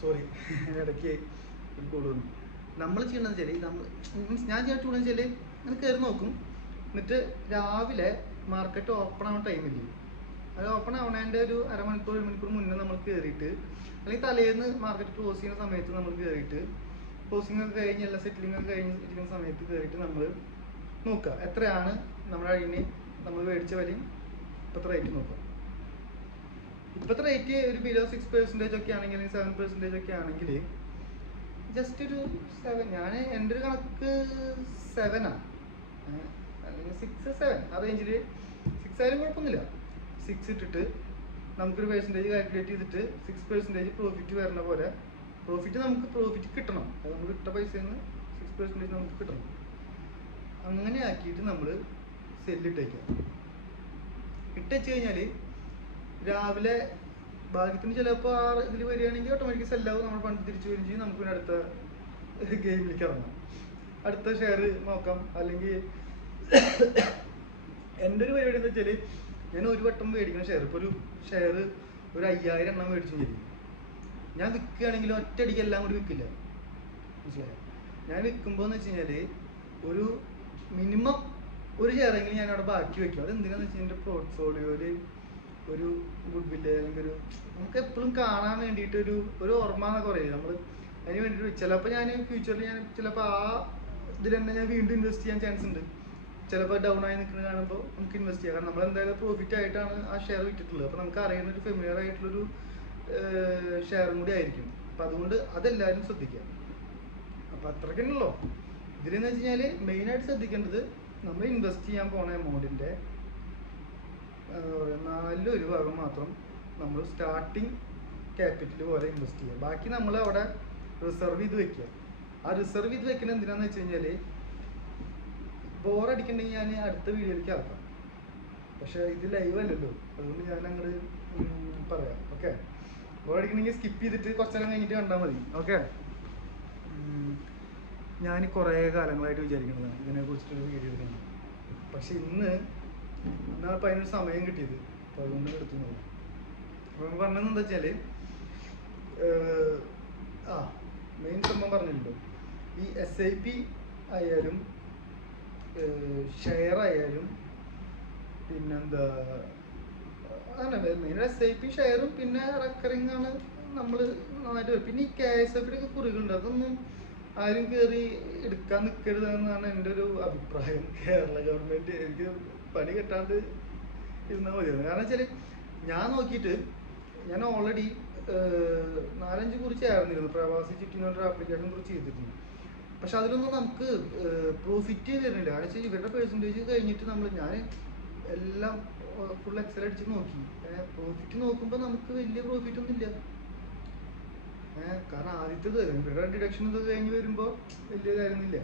Sorry ഇടയ്ക്ക് ഒരു call വന്നു. നമ്മൾ ചെയ്യണമെന്ന് വെച്ചാൽ നമ്മൾ മീൻസ് ഞാൻ ചെയ്യാൻ ചൂടെന്ന് വെച്ചാൽ അങ്ങനെ കയറി നോക്കും. എന്നിട്ട് രാവിലെ മാർക്കറ്റ് ഓപ്പൺ ആവുന്ന ടൈമില്ല, അത് ഓപ്പൺ ആവണതിൻ്റെ ഒരു അരമണിക്കൂർ 1 മണിക്കൂർ മുന്നേ നമ്മൾ കയറിയിട്ട്, അല്ലെങ്കിൽ തലേന്ന് മാർക്കറ്റ് ക്ലോസ് ചെയ്യുന്ന സമയത്ത് നമ്മൾ കയറിയിട്ട്, ക്ലോസിംഗ് ഒക്കെ കഴിഞ്ഞ് എല്ലാ സെറ്റിലിംഗ് ഒക്കെ കഴിഞ്ഞ് ഇരിക്കുന്ന സമയത്ത് കയറിയിട്ട് നമ്മൾ നോക്കുക എത്രയാണ് നമ്മുടെ അതിന് നമ്മൾ മേടിച്ച വിലയും ഇപ്പോഴത്തെ റേറ്റ് നോക്കുക. ഇപ്പോഴത്തെ റേറ്റ് ഒരു ബിലോ 6% ഒക്കെ ആണെങ്കിൽ, 7% ഒക്കെ ആണെങ്കിൽ ജസ്റ്റ് ഒരു 7, ഞാൻ എൻ്റെ ഒരു കണക്ക് 7 അല്ലെങ്കിൽ 6, 7 ആ റേഞ്ചിൽ. 6 ആയാലും കുഴപ്പമൊന്നുമില്ല. 6 ഇട്ടിട്ട് നമുക്കൊരു പെർസെൻറ്റേജ് കാൽക്കുലേറ്റ് ചെയ്തിട്ട് 6% പ്രോഫിറ്റ് വരണ പോലെ, പ്രോഫിറ്റ് കിട്ടണം. അത് നമ്മൾ ഇട്ട പൈസയിൽ നിന്ന് 6% നമുക്ക് കിട്ടണം. അങ്ങനെ ആക്കിയിട്ട് നമ്മൾ സെല്ലിട്ടേക്കാം. ഇട്ടുവെച്ച് കഴിഞ്ഞാൽ രാവിലെ ഭാഗ്യത്തിന് ചിലപ്പോൾ ആ ഇതിൽ വരികയാണെങ്കിൽ ഓട്ടോമാറ്റിക് സെല്ലാവും, നമ്മൾ ഫണ്ട് തിരിച്ചു വരികയും ചെയ്യും. നമുക്ക് പിന്നെ അടുത്ത ഗെയിമിലേക്ക് ഇറങ്ങാം, അടുത്ത ഷെയർ നോക്കാം. അല്ലെങ്കിൽ എൻ്റെ ഒരു പരിപാടി എന്താ വെച്ചാൽ, ഞാൻ ഒരു വട്ടം മേടിക്കുന്ന ഷെയർ, ഇപ്പോൾ ഒരു ഷെയർ ഒരു 5000 എണ്ണം മേടിച്ചു ശരി, ഞാൻ വിൽക്കുകയാണെങ്കിൽ ഒറ്റയടിക്ക് എല്ലാം കൂടി വിൽക്കില്ല, മനസ്സിലായോ? ഞാൻ വിൽക്കുമ്പോൾ എന്ന് വെച്ച് കഴിഞ്ഞാൽ ഒരു മിനിമം ഒരു ഷെയറെങ്കിലും ഞാൻ അവിടെ ബാക്കി വെക്കും. അതെന്തിനാന്ന് വെച്ചാൽ എൻ്റെ പോർട്ട്ഫോളിയോയിൽ ഒരു ഗുഡ് വില്ല് അല്ലെങ്കിൽ ഒരു നമുക്ക് എപ്പോഴും കാണാൻ വേണ്ടിയിട്ട് ഒരു ഓർമ്മ എന്നൊക്കെ പറയില്ല, നമ്മൾ അതിന് വേണ്ടിയിട്ട്. ചിലപ്പോൾ ഞാൻ ഫ്യൂച്ചറിൽ ചിലപ്പോൾ ആ ഇതിൽ തന്നെ ഞാൻ വീണ്ടും ഇൻവെസ്റ്റ് ചെയ്യാൻ ചാൻസ് ഉണ്ട്. ചിലപ്പോൾ ഡൗൺ ആയി നിൽക്കുന്നത് കാണുമ്പോൾ നമുക്ക് ഇൻവെസ്റ്റ് ചെയ്യാം. കാരണം നമ്മൾ എന്തായാലും പ്രോഫിറ്റ് ആയിട്ടാണ് ആ ഷെയർ വിറ്റിട്ടുള്ളത്. അപ്പോൾ നമുക്ക് അറിയുന്ന ഒരു ഫെമിലിയർ ആയിട്ടുള്ളൊരു ഷെയറും കൂടി ആയിരിക്കും. അപ്പം അതുകൊണ്ട് അതെല്ലാവരും ശ്രദ്ധിക്കുക. അപ്പോൾ അത്രയ്ക്കുണ്ടല്ലോ ഇതിലെന്ന് വെച്ച് കഴിഞ്ഞാൽ മെയിനായിട്ട് ശ്രദ്ധിക്കേണ്ടത്, നമ്മൾ ഇൻവെസ്റ്റ് ചെയ്യാൻ പോണ എമൗണ്ടിൻ്റെ 4 ഭാഗം മാത്രം നമ്മൾ സ്റ്റാർട്ടിങ് ക്യാപിറ്റൽ പോലെ ഇൻവെസ്റ്റ് ചെയ്യുക. ബാക്കി നമ്മൾ അവിടെ റിസർവ് ചെയ്ത് വെക്കുക. ആ റിസർവ് ചെയ്ത് വെക്കുന്നത് എന്തിനാന്ന് വെച്ച് കഴിഞ്ഞാൽ, ബോറടിക്കണ്ടെങ്കിൽ ഞാൻ അടുത്ത വീഡിയോയിലേക്ക് ആക്കാം. പക്ഷേ ഇത് ലൈവ് അല്ലല്ലോ, അതുകൊണ്ട് ഞാൻ അങ്ങോട്ട് പറയാം. ഓക്കെ, ബോറടിക്കണമെങ്കിൽ സ്കിപ്പ് ചെയ്തിട്ട് കുറച്ച് നേരം കഴിഞ്ഞിട്ട് കണ്ടാൽ മതി. ഓക്കെ, ഞാൻ കുറേ കാലങ്ങളായിട്ട് വിചാരിക്കുന്നതാണ് ഇതിനെക്കുറിച്ചിട്ടൊരു വീഡിയോ എടുക്കണം. പക്ഷെ ഇന്നിപ്പോൾ അതിനൊരു സമയം കിട്ടിയത്, അപ്പോൾ അതുകൊണ്ട് എടുത്തു നോക്കും. അപ്പോൾ പറഞ്ഞതെന്താ വെച്ചാൽ, മെയിൻ സംഭവം പറഞ്ഞില്ലല്ലോ, ഈ SIP ആയാലും ഷെയർ ആയാലും പിന്നെന്താ അങ്ങനെ മെയിൻ SIP ഷെയറും പിന്നെ റെക്കറിങ് ആണ് നമ്മൾ നന്നായിട്ട് വരും. പിന്നെ ഈ KSF ഒക്കെ കുറികളുണ്ട്, അതൊന്നും ആരും കയറി എടുക്കാൻ നിൽക്കരുത് എന്നാണ് എൻ്റെ ഒരു അഭിപ്രായം. കേരള ഗവൺമെൻറ് എനിക്ക് പണി കെട്ടാണ്ട് ഇരുന്നാൽ മതിയാണ്. കാരണം വെച്ചാൽ ഞാൻ നോക്കിയിട്ട് ഞാൻ ഓൾറെഡി 4-5 കുറിച്ച് ചേർന്നിരുന്നു, പ്രവാസി ചിട്ടി എന്ന് പറഞ്ഞൊരു ആപ്ലിക്കേഷൻ കുറിച്ച് ചെയ്തിരുന്നു. പക്ഷെ അതിലൊന്നും നമുക്ക് പ്രോഫിറ്റ് വരുന്നില്ല. കാരണം വെച്ചാൽ ഇവരുടെ പെർസെൻറ്റേജ് കഴിഞ്ഞിട്ട് ഞാൻ എല്ലാം ഫുൾ എക്സൽ അടിച്ച് നോക്കി, പ്രോഫിറ്റ് നോക്കുമ്പോൾ നമുക്ക് വലിയ പ്രോഫിറ്റ് ഒന്നും ഇല്ല. കാരണം ആദ്യത്തേത് ഇവരുടെ ഡിഡക്ഷൻ ഇതൊക്കെ കഴിഞ്ഞ് വരുമ്പോൾ വലിയ കാര്യമൊന്നുമില്ല.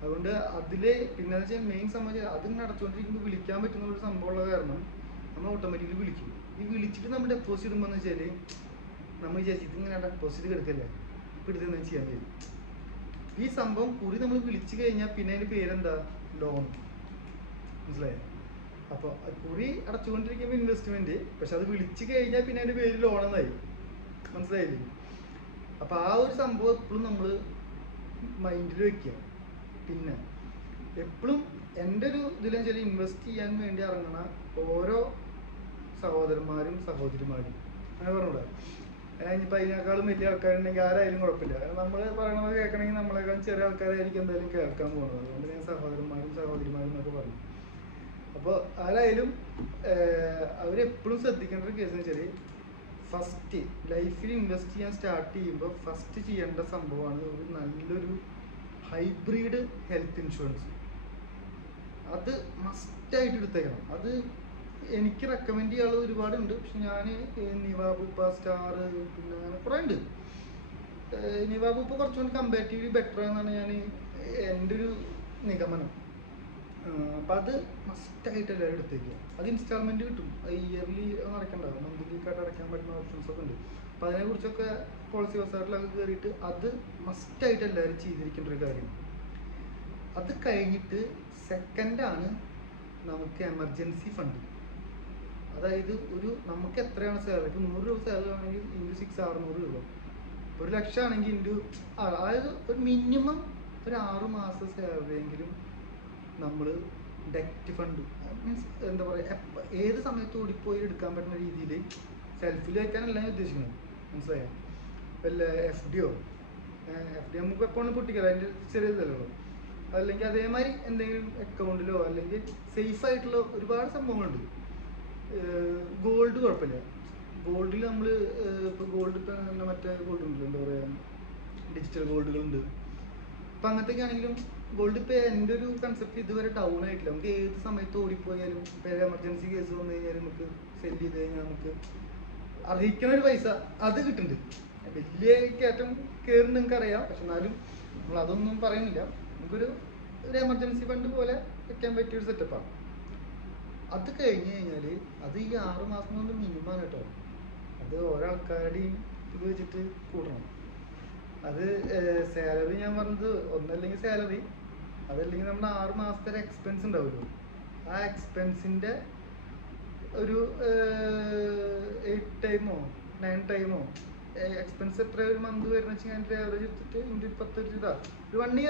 അതുകൊണ്ട് അതിൽ പിന്നെ വെച്ചാൽ മെയിൻ സംബന്ധിച്ച് അതിങ്ങനെ അടച്ചുകൊണ്ടിരിക്കുമ്പോൾ വിളിക്കാൻ പറ്റുന്ന ഒരു സംഭവമുള്ള കാരണം നമ്മൾ ഓട്ടോമാറ്റിക്കലി വിളിക്കും. ഈ വിളിച്ചിട്ട് നമ്മൾ ഡെപ്പോസിറ്റ് ഇടുമ്പോൾ എന്ന് വെച്ചാൽ നമ്മൾ വിചാരിച്ചു ഇതിങ്ങനെ ഡെപ്പോസിറ്റ് കിടക്കല്ലേ, ഇപ്പോൾ എടുത്തെന്ന് ചെയ്യാൻ കഴിയും. ഈ സംഭവം കുറി നമ്മൾ വിളിച്ചു കഴിഞ്ഞാൽ പിന്നെ അതിൻ്റെ പേരെന്താ, ലോൺ, മനസ്സിലായോ? അപ്പോൾ കുറി അടച്ചുകൊണ്ടിരിക്കുമ്പോൾ ഇൻവെസ്റ്റ്മെൻറ്റ്, പക്ഷെ അത് വിളിച്ചു കഴിഞ്ഞാൽ പിന്നെ അതിൻ്റെ പേര് ലോണെന്നായി, മനസ്സിലായില്ലേ? അപ്പോൾ ആ ഒരു സംഭവം എപ്പോഴും നമ്മൾ മൈൻഡിൽ വയ്ക്കുക. പിന്നെ എപ്പോഴും എൻ്റെ ഒരു ഇതിലെന്ന് വെച്ചാൽ ഇൻവെസ്റ്റ് ചെയ്യാൻ വേണ്ടി ഇറങ്ങണ ഓരോ സഹോദരന്മാരും സഹോദരിമാരും അങ്ങനെ പറഞ്ഞൂടാ. ഇനിയിപ്പോൾ അതിനേക്കാളും വലിയ ആൾക്കാരുണ്ടെങ്കിൽ ആരായാലും കുഴപ്പമില്ല. നമ്മൾ പറയണത് കേൾക്കണമെങ്കിൽ നമ്മളെക്കാളും ചെറിയ ആൾക്കാരായിരിക്കും എന്തായാലും കേൾക്കാൻ പോകുന്നത്. അതുകൊണ്ട് ഞാൻ സഹോദരന്മാരും സഹോദരിമാരും എന്നൊക്കെ പറഞ്ഞു. അപ്പോൾ ആരായാലും അവരെപ്പോഴും ശ്രദ്ധിക്കേണ്ട ഒരു കേസ് എന്ന് വെച്ചാൽ, ഫസ്റ്റ് ലൈഫിൽ ഇൻവെസ്റ്റ് ചെയ്യാൻ സ്റ്റാർട്ട് ചെയ്യുമ്പോൾ ഫസ്റ്റ് ചെയ്യേണ്ട സംഭവമാണ് ഒരു നല്ലൊരു ഹൈബ്രിഡ് ഹെൽത്ത് ഇൻഷുറൻസ്. അത് മസ്റ്റായിട്ട് എടുത്തേക്കണം. അത് എനിക്ക് റെക്കമെൻഡ് ചെയ്യാനുള്ളത് ഒരുപാടുണ്ട്. പക്ഷെ ഞാൻ നിവാബൂപ്പ, സ്റ്റാർ, പിന്നെ അങ്ങനെ കുറേ ഉണ്ട്. നിവാബൂപ്പ കുറച്ചുകൂടി കമ്പാരിറ്റീവ്ലി ബെറ്റർ എന്നാണ് എൻ്റെ ഒരു നിഗമനം. അപ്പം അത് മസ്റ്റായിട്ട് എല്ലാവരും എടുത്തേക്കുക. അത് ഇൻസ്റ്റാൾമെൻറ്റ് കിട്ടും, ഇയർലി ഒന്നും അടയ്ക്കണ്ടാവും, മന്ത്ലി ആയിട്ട് അടയ്ക്കാൻ പറ്റുന്ന ഓപ്ഷൻസൊക്കെ ഉണ്ട്. അപ്പോൾ അതിനെക്കുറിച്ചൊക്കെ പോളിസി വെബ്സൈറ്റിലൊക്കെ കയറിയിട്ട് അത് മസ്റ്റായിട്ട് എല്ലാവരും ചെയ്തിരിക്കേണ്ട ഒരു കാര്യം. അത് കഴിഞ്ഞിട്ട് സെക്കൻഡാണ് നമുക്ക് എമർജൻസി ഫണ്ട്. അതായത് നമുക്ക് എത്രയാണ് സാലറി, ഇപ്പോൾ 100 രൂപ സാലറി ആണെങ്കിൽ 6 600 രൂപ. 1 ലക്ഷം ആണെങ്കിൽ അതായത് ഒരു മിനിമം ഒരു 6 മാസം സാലറി എങ്കിലും നമ്മൾ ഡെറ്റ് ഫണ്ട് മീൻസ് എന്താ പറയുക, ഏത് സമയത്ത് ഓടിപ്പോയി എടുക്കാൻ പറ്റുന്ന രീതിയിൽ സെൽഫിൽ വയ്ക്കാനല്ല ഞാൻ ഉദ്ദേശിക്കുന്നത്, മനസ്സിലായോ? വല്ല FD നമുക്ക് എപ്പോഴും പൊട്ടിക്കാം, അതിൻ്റെ ചെറിയതല്ലോ. അല്ലെങ്കിൽ അതേമാതിരി എന്തെങ്കിലും അക്കൗണ്ടിലോ അല്ലെങ്കിൽ സേഫ് ആയിട്ടുള്ള ഒരുപാട് സംഭവങ്ങളുണ്ട്. ഗോൾഡ് കുഴപ്പമില്ല. ഗോൾഡിൽ നമ്മൾ ഇപ്പോൾ ഗോൾഡ് ഇപ്പം മറ്റേ ഗോൾഡ് ഉണ്ടല്ലോ, എന്താ പറയുക, ഡിജിറ്റൽ ഗോൾഡുകളുണ്ട്. അപ്പം അങ്ങനത്തെയൊക്കെ ആണെങ്കിലും ഗോൾഡ് ഇപ്പോൾ എൻ്റെ ഒരു കൺസെപ്റ്റ് ഇതുവരെ ഡൗൺ ആയിട്ടില്ല. നമുക്ക് ഏത് സമയത്ത് ഓടിപ്പോയാലും ഇപ്പോൾ എമർജൻസി കേസ് വന്നു കഴിഞ്ഞാൽ നമുക്ക് സെല് ചെയ്ത് കഴിഞ്ഞാൽ നമുക്ക് അർഹിക്കുന്ന ഒരു പൈസ അത് കിട്ടുന്നുണ്ട്. വലിയ കയറ്റം കയറുന്ന നിങ്ങൾക്ക് അറിയാം, പക്ഷെ എന്നാലും നമ്മൾ അതൊന്നും പറയുന്നില്ല. നമുക്കൊരു എമർജൻസി ഫണ്ട് പോലെ വെക്കാൻ പറ്റിയൊരു സെറ്റപ്പാണ്. അത് കഴിഞ്ഞ് കഴിഞ്ഞാൽ അത് ഈ 6 മാസം കൊണ്ട് മിനിമം കേട്ടോ. അത് ഓരോ ആൾക്കാരുടെയും ഇത് വെച്ചിട്ട് കൂടണം. അത് സാലറി ഞാൻ പറഞ്ഞത് ഒന്നല്ലെങ്കിൽ സാലറി, അതല്ലെങ്കിൽ നമ്മുടെ 6 മാസത്തെ എക്സ്പെൻസ് ഉണ്ടാവുമല്ലോ, ആ എക്സ്പെൻസിൻ്റെ ഒരു 8 ടൈമോ 9 ടൈമോ എക്സ്പെൻസ് എത്ര ഒരു മന്ത് വരുന്ന വെച്ചാൽ അതിൻ്റെ ആവറേജ് എടുത്തിട്ട് ഇതിൻ്റെ 10 ഇതാ ഒരു 1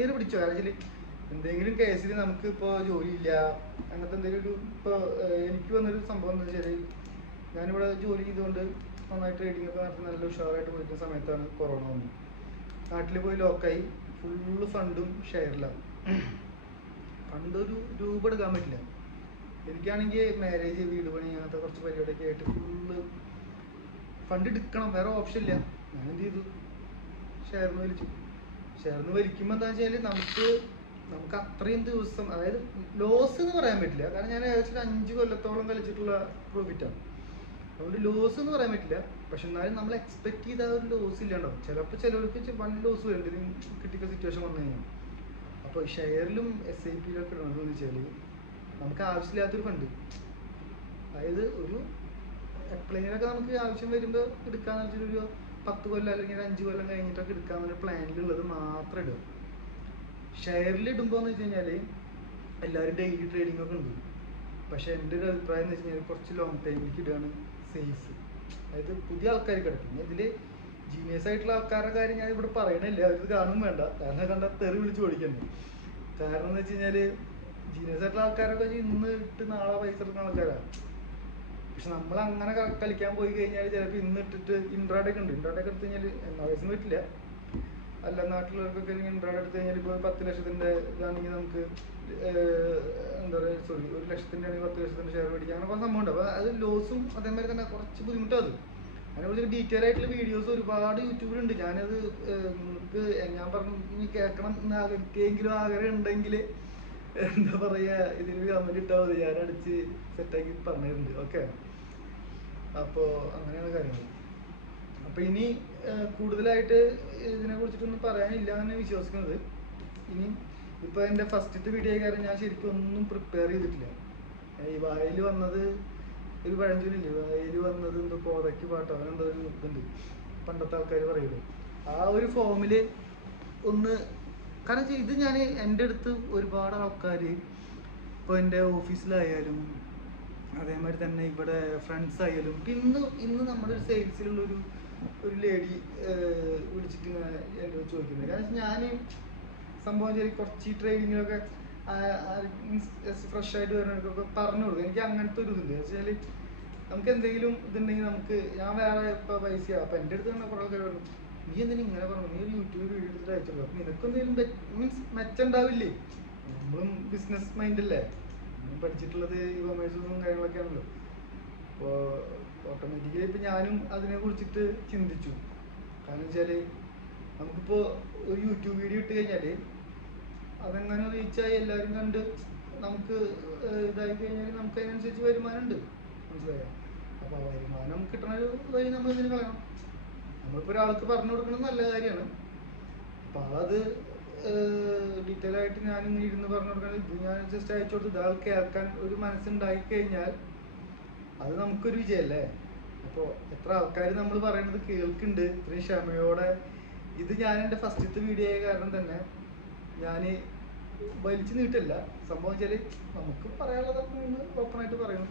ഇയർ പിടിച്ചോ. കാരണം എന്തെങ്കിലും കേസിൽ നമുക്ക് ഇപ്പോൾ ജോലിയില്ല അങ്ങനത്തെ എന്തെങ്കിലും ഇപ്പോൾ എനിക്ക് വന്നൊരു സംഭവം എന്താ വെച്ചാൽ, ഞാനിവിടെ ജോലി ചെയ്തുകൊണ്ട് നന്നായിട്ട് ട്രേഡിംഗ് ഒക്കെ നടത്തി നല്ല ഉഷാറായിട്ട് പോയിരുന്ന സമയത്താണ് കൊറോണ വന്നത്. നാട്ടിൽ പോയി ലോക്കായി, ഫുള്ള് ഫണ്ടും ഷെയറിലാണ്. ഫണ്ട് ഒരു രൂപ എടുക്കാൻ പറ്റില്ല. എനിക്കാണെങ്കിൽ മാരേജ്, വീട് പണി, അങ്ങനത്തെ കുറച്ച് പരിപാടിയൊക്കെ ആയിട്ട് ഫുള്ള് ഫണ്ട് എടുക്കണം, വേറെ ഓപ്ഷൻ ഇല്ല. ഞാൻ എന്ത് ചെയ്തു, ഷെയറിന് വലിച്ചു. ഷെയറിന് വലിക്കുമ്പോൾ എന്താ വെച്ചാൽ നമുക്ക് അത്രയും ദിവസം, അതായത് ലോസ് എന്ന് പറയാൻ പറ്റില്ല, കാരണം ഞാൻ ഏകദേശം 5 കൊല്ലത്തോളം കളിച്ചിട്ടുള്ള പ്രോഫിറ്റാണ്. അതുകൊണ്ട് ലോസ് എന്ന് പറയാൻ പറ്റില്ല. പക്ഷെ എന്നാലും നമ്മൾ എക്സ്പെക്ട് ചെയ്ത ഒരു ലോസ് ഇല്ലാണ്ടാവും. ചിലപ്പോൾ ചിലവർക്ക് 1 ലോസ് വരും ക്രിട്ടിക്കൽ സിറ്റുവേഷൻ വന്നു കഴിഞ്ഞാൽ. അപ്പോൾ ഷെയറിലും SIP-യിലൊക്കെ ഇടണമെന്ന് വെച്ചാൽ നമുക്ക് ആവശ്യമില്ലാത്തൊരു ഫണ്ട്, അതായത് ഒരു എപ്പോഴെങ്കിലൊക്കെ നമുക്ക് ആവശ്യം വരുമ്പോൾ എടുക്കാന്ന് വെച്ചിട്ടൊരു 10 കൊല്ലം അല്ലെങ്കിൽ 5 കൊല്ലം കഴിഞ്ഞിട്ടൊക്കെ എടുക്കാമെന്നൊരു പ്ലാനിലുള്ളത് മാത്രം ഇടുക. ഷെയറിൽ ഇടുമ്പോൾ എന്ന് വെച്ച് കഴിഞ്ഞാൽ എല്ലാവരും ഡെയിലി ട്രേഡിംഗ് ഒക്കെ ഉണ്ട്. പക്ഷെ എൻ്റെ ഒരു അഭിപ്രായം എന്ന് വെച്ച് കഴിഞ്ഞാൽ കുറച്ച് ലോങ് ടൈമിലേക്ക് ഇടുകയാണ് സേഫ്. അതായത് പുതിയ ആൾക്കാർ കിടക്കും. ഇതിൽ ജീനിയസ് ആയിട്ടുള്ള ആൾക്കാരുടെ കാര്യം ഞാൻ ഇവിടെ പറയണില്ല, അവർക്ക് കാണും വേണ്ട, കാരണം കണ്ടാൽ തെറി വിളിച്ച് ഓടിക്കുന്നു. കാരണം എന്ന് വെച്ച് കഴിഞ്ഞാൽ ജീനിയസ് ആയിട്ടുള്ള ആൾക്കാരൊക്കെ ഇന്ന് ഇട്ട് നാളെ പൈസ എടുക്കുന്ന ആൾക്കാരാണ്. പക്ഷെ നമ്മൾ അങ്ങനെ കളിക്കാൻ പോയി കഴിഞ്ഞാൽ ചിലപ്പോൾ ഇന്ന് ഇട്ടിട്ട് ഇൻട്രാഡേ ഒക്കെ ഉണ്ട്. ഇൻട്രാഡേ ഒക്കെ എടുത്ത് കഴിഞ്ഞാൽ NRIs പറ്റില്ല, അല്ല നാട്ടിലുള്ളവർക്കൊക്കെ ഇൻട്രാഡേ എടുത്ത് കഴിഞ്ഞാൽ ഇപ്പോൾ 10 ലക്ഷത്തിൻ്റെ ഇതാണെങ്കിൽ നമുക്ക് എന്താ പറയുക, 1 ലക്ഷത്തിൻ്റെ ആണെങ്കിൽ 10 ലക്ഷത്തിൻ്റെ ഷെയർ മേടിക്കുക, അങ്ങനെ കുറച്ച് സംഭവം ഉണ്ട്. അപ്പോൾ അത് ലോസും അതേമാതിരി തന്നെ കുറച്ച് ബുദ്ധിമുട്ടാണ്. അതിനെക്കുറിച്ച് ഡീറ്റെയിൽ ആയിട്ടുള്ള വീഡിയോസ് ഒരുപാട് യൂട്യൂബിലുണ്ട്. ഞാനത് നിങ്ങൾക്ക് ഞാൻ പറഞ്ഞു കേൾക്കണം എന്ന് ആഗ്രഹിക്കെങ്കിലും ആഗ്രഹം ഉണ്ടെങ്കിൽ എന്താ പറയുക, ഇതിന് കമൻറ്റ് ഇട്ടാൽ മതി, ഞാൻ അടിച്ച് സെറ്റാക്കി പറഞ്ഞിട്ടുണ്ട്. ഓക്കെ, അപ്പോൾ അങ്ങനെയാണ് കാര്യങ്ങൾ. അപ്പോൾ ഇനി കൂടുതലായിട്ട് ഇതിനെ കുറിച്ചിട്ടൊന്നും പറയാനില്ല എന്ന് വിശ്വസിക്കുന്നത്. ഇനി ഇപ്പോൾ എൻ്റെ ഫസ്റ്റത്തെ വീഡിയോ കാരണം ഞാൻ ശരിക്കും ഒന്നും പ്രിപ്പയർ ചെയ്തിട്ടില്ല. ഈ വായിൽ വന്നത് ഒരു പഴഞ്ചൊല്ലില്ലേ, വായിൽ വന്നത് എന്തോ കോതയ്ക്ക് പാട്ടോ അങ്ങനെന്തോ ഒരു ഇതുണ്ട്, പണ്ടത്തെ ആൾക്കാർ പറയുള്ളൂ. ആ ഒരു ഫോമിൽ ഒന്ന്, കാരണം ഇത് ഞാൻ എൻ്റെ അടുത്ത് ഒരുപാട് ആൾക്കാർ ഇപ്പോൾ എൻ്റെ ഓഫീസിലായാലും അതേമാതിരി തന്നെ ഇവിടെ ഫ്രണ്ട്സ് ആയാലും ഇന്ന് നമ്മുടെ ഒരു സെയിൽസിലുള്ളൊരു ലേഡി വിളിച്ചിട്ട് ഇങ്ങനെ എൻ്റെ ചോദിക്കുന്നത്. കാരണം ഞാൻ സംഭവം ശരി കുറച്ച് ട്രെയിനിങ്ങിലൊക്കെ ഫ്രഷ് ആയിട്ട് വരുന്നവർക്കൊക്കെ പറഞ്ഞു കൊടുക്കും. എനിക്ക് അങ്ങനത്തെ ഒരു ഇതുണ്ട് വെച്ചാൽ നമുക്ക് എന്തെങ്കിലും ഇതുണ്ടെങ്കിൽ നമുക്ക്, ഞാൻ വേറെ ഇപ്പോൾ പൈസ അപ്പം എൻ്റെ അടുത്ത് തന്നെ കുറേ ആൾക്കാർ പറഞ്ഞു, നീ എന്തിനും ഇങ്ങനെ പറഞ്ഞു, നീ ഒരു യൂട്യൂബ് വീഡിയോ എടുത്തിട്ട് അയച്ചോളൂ, അപ്പം നിനക്കെന്തെങ്കിലും മീൻസ് മെച്ചുണ്ടാവില്ലേ? നമ്മളും ബിസിനസ് മൈൻഡല്ലേ, പഠിച്ചിട്ടുള്ളത് ഈ കൊമേഴ്സും കാര്യങ്ങളൊക്കെ ആണല്ലോ. അപ്പോൾ ഓട്ടോമാറ്റിക്കലി ഇപ്പം ഞാനും അതിനെ കുറിച്ചിട്ട് ചിന്തിച്ചു. കാരണം വെച്ചാൽ നമുക്കിപ്പോൾ ഒരു യൂട്യൂബ് വീഡിയോ ഇട്ട് കഴിഞ്ഞാൽ അതെങ്ങനെ റീച്ചായി എല്ലാവരും കണ്ട് നമുക്ക് ഇതായി കഴിഞ്ഞാൽ നമുക്ക് അതിനനുസരിച്ച് വരുമാനമുണ്ട്, മനസ്സിലായോ? അപ്പോൾ വരുമാനം കിട്ടണ ഒരു വഴി നമ്മൾ ഇതിന് കളയണം. നമ്മളിപ്പോൾ ഒരാൾക്ക് പറഞ്ഞു കൊടുക്കുന്നത് നല്ല കാര്യമാണ്. അപ്പോൾ അത് ഡീറ്റെയിൽ ആയിട്ട് ഞാനിങ്ങനെ ഇരുന്ന് പറഞ്ഞു കൊടുക്കുന്നത്, ഇത് ഞാൻ ജസ്റ്റ് അയച്ചു കൊടുത്ത് ഇതാൾ കേൾക്കാൻ ഒരു മനസ്സുണ്ടായി കഴിഞ്ഞാൽ അത് നമുക്കൊരു വിജയമല്ലേ? അപ്പോൾ എത്ര ആൾക്കാർ നമ്മൾ പറയുന്നത് കേൾക്കുന്നുണ്ട് ഇത്രയും ക്ഷമയോടെ. ഇത് ഞാൻ എൻ്റെ ഫസ്റ്റത്തെ വീഡിയോ ആയ കാരണം തന്നെ ഞാൻ വലിച്ചു നീട്ടില്ല. സംഭവം വെച്ചാൽ നമുക്ക് പറയാനുള്ളതൊക്കെ ഓപ്പണായിട്ട് പറയണം.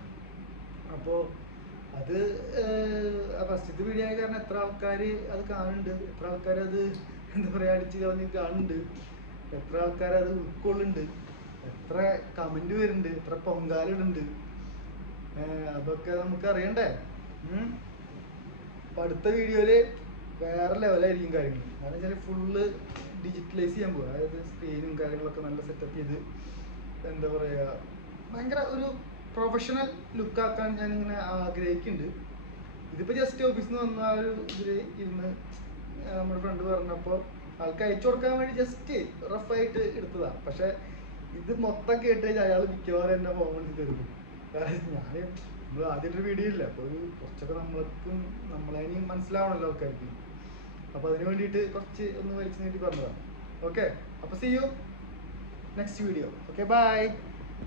അപ്പോൾ അത് ഫസ്റ്റത്തെ വീഡിയോ ആയ കാരണം എത്ര ആൾക്കാർ അത് കാണുന്നുണ്ട്, എത്ര ആൾക്കാർ അത് എന്താ പറയുക അടിച്ച് കളഞ്ഞ് കാണുന്നുണ്ട്, എത്ര ആൾക്കാർ അത് ഉൾക്കൊള്ളുന്നുണ്ട്, എത്ര കമന്റ് വരുന്നുണ്ട്, എത്ര പൊങ്കാലിടുന്നുണ്ട്, അതൊക്കെ നമുക്ക് അറിയണ്ടേ. അപ്പൊ അടുത്ത വീഡിയോയില് വേറെ ലെവലായിരിക്കും കാര്യങ്ങൾ. കാരണം വെച്ചാൽ ഫുള്ള് ഡിജിറ്റലൈസ് ചെയ്യാൻ പോകുക. അതായത് സ്ക്രീനും കാര്യങ്ങളൊക്കെ നല്ല സെറ്റപ്പ് ചെയ്ത് എന്താ പറയുക ഭയങ്കര ഒരു പ്രൊഫഷണൽ ലുക്കാക്കാൻ ഞാനിങ്ങനെ ആഗ്രഹിക്കുന്നുണ്ട്. ഇതിപ്പോൾ ജസ്റ്റ് ഓഫീസിൽ നിന്ന് വന്ന ആ ഒരു ഇതിൽ ഇരുന്ന് നമ്മുടെ ഫ്രണ്ട് പറഞ്ഞപ്പോൾ ആൾക്ക് അയച്ചു കൊടുക്കാൻ വേണ്ടി ജസ്റ്റ് റഫായിട്ട് എടുത്തതാണ്. പക്ഷെ ഇത് മൊത്തം കേട്ട് കഴിഞ്ഞാൽ അയാൾ മിക്കവാറും എന്നെ ഫോൺ വിളിച്ച് തരുന്നു. ഞാൻ നമ്മൾ ആദ്യമായിട്ടൊരു വീഡിയോ ഇല്ല, അപ്പോൾ ഒരു കുറച്ചൊക്കെ നമ്മൾക്കും നമ്മളതിനും മനസ്സിലാവണമല്ലോ ആൾക്കാർക്ക്. അപ്പോൾ അതിന് വേണ്ടിയിട്ട് കുറച്ച് ഒന്ന് വലിച്ചു നീട്ടി പറഞ്ഞതാണ്. ഓക്കെ, അപ്പോൾ see you next video. Okay, by.